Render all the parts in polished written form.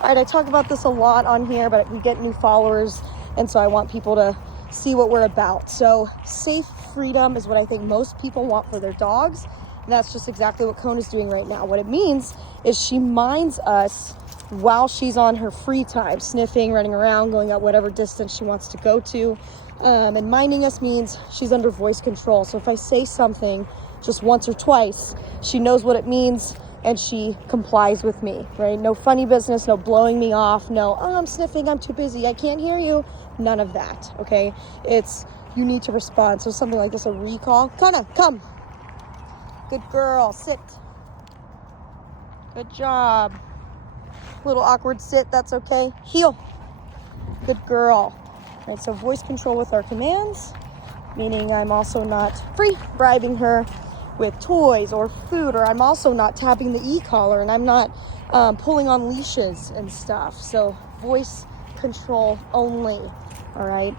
All right, I talk about this a lot on here, but we get new followers, and so I want people to see what we're about. So safe freedom is what I think most people want for their dogs, and that's just exactly what Kona's doing right now. What it means is she minds us while she's on her free time, sniffing, running around, going out whatever distance she wants to go to. And minding us means she's under voice control. So if I say something just once or twice, she knows what it means and she complies with me, right? No funny business, no blowing me off, no, oh, I'm sniffing, I'm too busy, I can't hear you. None of that, okay? It's, you need to respond. So something like this, a recall. Kona, come. Good girl, sit. Good job. Little awkward sit, that's okay. Heel. Good girl. All right, so voice control with our commands, meaning I'm also not free bribing her with toys or food, or I'm also not tapping the e-collar, and I'm not pulling on leashes and stuff. So voice control only, all right?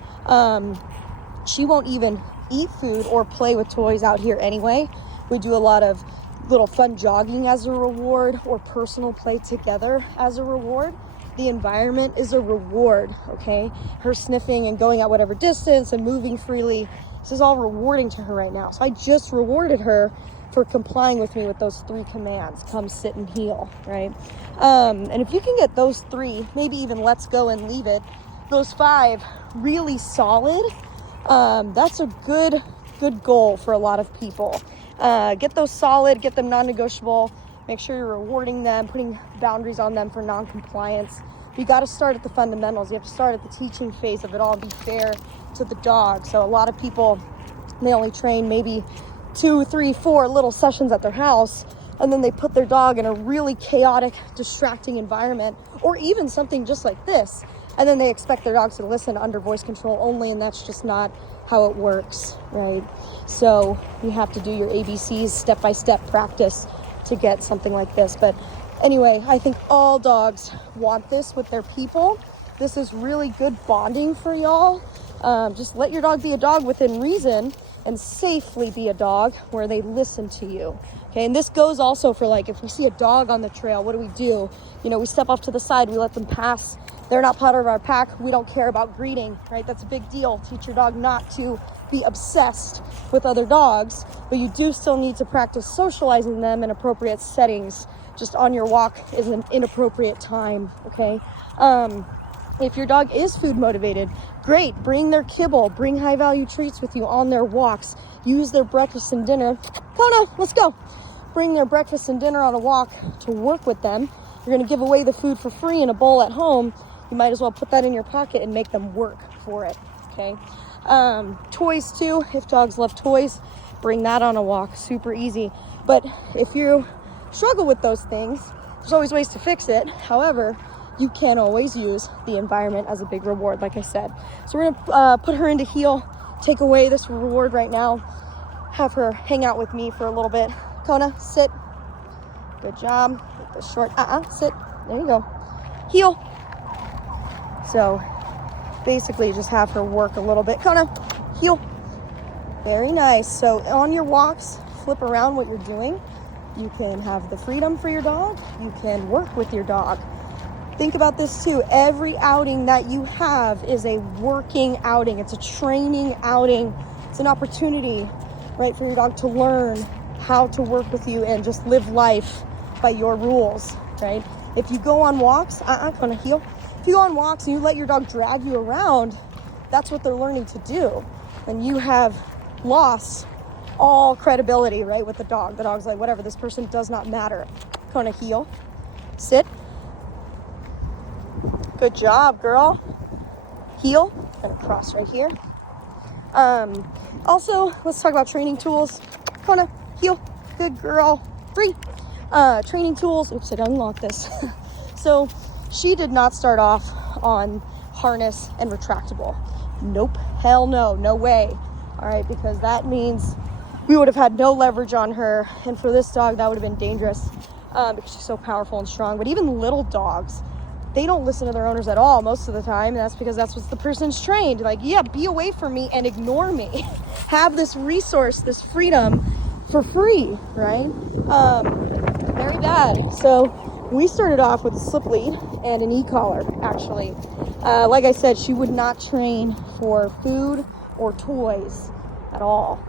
She won't even eat food or play with toys out here anyway. We do a lot of little fun jogging as a reward or personal play together as a reward. The environment is a reward, okay? Her sniffing and going out whatever distance and moving freely, this is all rewarding to her right now. So I just rewarded her for complying with me with those 3 commands. Come, sit, and heel, right? And if you can get those 3, maybe even let's go and leave it, those 5 really solid, that's a good goal for a lot of people. Get those solid, get them non-negotiable, make sure you're rewarding them, putting boundaries on them for non-compliance. You got to start at the fundamentals. You have to start at the teaching phase of it all and be fair to the dog. So a lot of people, they only train maybe 2, 3, 4 little sessions at their house, and then they put their dog in a really chaotic, distracting environment, or even something just like this, and then they expect their dogs to listen under voice control only, and that's just not how it works, right? So you have to do your ABCs, step-by-step practice to get something like this. But anyway, I think all dogs want this with their people. This is really good bonding for y'all. Just let your dog be a dog within reason and safely be a dog where they listen to you. Okay, and this goes also for, like, if we see a dog on the trail, what do? You know, we step off to the side, we let them pass. They're not part of our pack. We don't care about greeting, right? That's a big deal. Teach your dog not to be obsessed with other dogs, but you do still need to practice socializing them in appropriate settings. Just on your walk is an inappropriate time, okay? If your dog is food motivated, great, bring their kibble, bring high value treats with you on their walks, use their breakfast and dinner. Kona, let's go. Bring their breakfast and dinner on a walk to work with them. You're gonna give away the food for free in a bowl at home. You might as well put that in your pocket and make them work for it, okay? Toys too, if dogs love toys, bring that on a walk, super easy. But if you struggle with those things, there's always ways to fix it. However, you can always use the environment as a big reward, like I said. So we're gonna put her into heel, take away this reward right now, have her hang out with me for a little bit. Kona, sit. Good job. Get the short, sit. There you go. Heel. So basically just have her work a little bit. Kona, heel. Very nice. So on your walks, flip around what you're doing. You can have the freedom for your dog. You can work with your dog. Think about this too. Every outing that you have is a working outing. It's a training outing. It's an opportunity, right, for your dog to learn how to work with you and just live life by your rules, right? If you go on walks, Kona, heel. If you go on walks and you let your dog drag you around, that's what they're learning to do. And you have lost all credibility, right, with the dog. The dog's like, whatever, this person does not matter. Kona, heel. Sit. Good job, girl. Heel. Gonna cross right here. Also, let's talk about training tools. Kona, heel. Good girl. 3. Training tools. Oops, I didn't unlock this. So she did not start off on harness and retractable. Nope. Hell no. No way. All right, because that means we would have had no leverage on her. And for this dog, that would have been dangerous because she's so powerful and strong. But even little dogs, they don't listen to their owners at all most of the time. And that's because that's what the person's trained. Like, yeah, be away from me and ignore me. Have this resource, this freedom for free, right? Very bad. So we started off with a slip lead and an e-collar, actually. Like I said, she would not train for food or toys at all.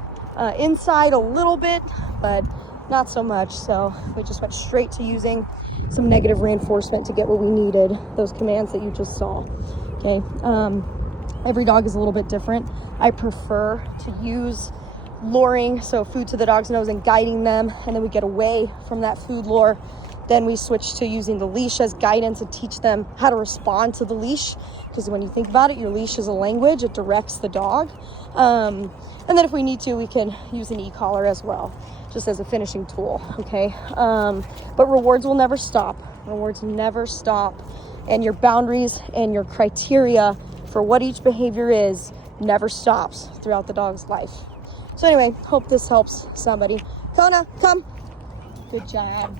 Inside a little bit, but not so much. So we just went straight to using some negative reinforcement to get what we needed, those commands that you just saw. Okay. Every dog is a little bit different. I prefer to use luring, so food to the dog's nose and guiding them, and then we get away from that food lure. Then we switch to using the leash as guidance and teach them how to respond to the leash, because when you think about it, your leash is a language. It directs the dog. And then if we need to, we can use an e-collar as well, just as a finishing tool. Okay. But rewards will never stop. Rewards never stop. And your boundaries and your criteria for what each behavior is never stops throughout the dog's life. So anyway, hope this helps somebody. Kona, come. Good job.